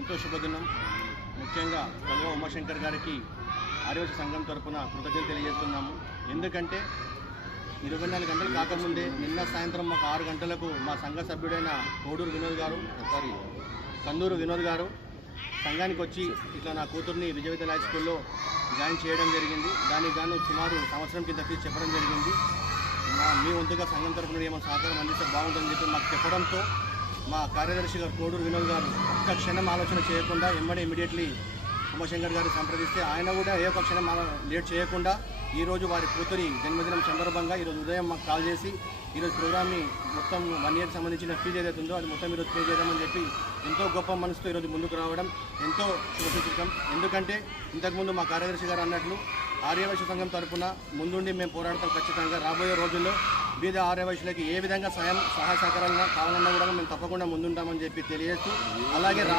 ఎంతో శుభదినం. ముఖ్యంగా కల్వ ఉమాశంకర్ గారికి ఆర్యవైశ్య సంఘం తరపున కృతజ్ఞతలు తెలియజేస్తున్నాము. ఎందుకంటే 24 గంటలు కాకముందే నిన్న సాయంత్రం మాకు 6 గంటలకు మా సంఘ సభ్యుడైన కందూరు వినోద్ గారు సంఘానికి వచ్చి ఇట్లా నా కూతుర్ని విజయవిద్యాలయ హై స్కూల్లో జాయిన్ చేయడం జరిగింది. దానికి గాను సుమారు సంవత్సరం కింద ఫీజు చెప్పడం జరిగింది. మీ వంతుగా సంఘం తరపున ఏమైనా సహకారం అందిస్తే బాగుంటుందని చెప్పి మాకు చెప్పడంతో మా కార్యదర్శి గారు కోడూరు వినోద్ గారు ఒక్క క్షణం ఆలోచన చేయకుండా ఇమీడియట్లీ ఉమాశంకర్ గారిని సంప్రదిస్తే ఆయన కూడా ఏ ఒక్క క్షణం లేట్ చేయకుండా ఈరోజు వారి కూతురి జన్మదినం సందర్భంగా ఈరోజు ఉదయం మాకు కాల్ చేసి ఈరోజు ప్రోగ్రామ్ని మొత్తం 1 ఇయర్కి సంబంధించిన ఫీజు ఏదైతే ఉందో అది మొత్తం ఈరోజు పే చేద్దామని చెప్పి ఎంతో గొప్ప మనసుతో ఈరోజు ముందుకు రావడం ఎంతో శుభసూచకం. ఎందుకంటే ఇంతకుముందు మా కార్యదర్శి గారు అన్నట్లు ఆర్యవైశ్య సంఘం తరఫున ముందుండి మేము పోరాడతాం. ఖచ్చితంగా రాబోయే రోజుల్లో బీద ఆర్యవైశ్యులకి ఏ విధంగా సహాయ సహకారాలు కావాలన్నా కూడా మేము తప్పకుండా ముందుంటామని చెప్పి తెలియజేస్తూ అలాగే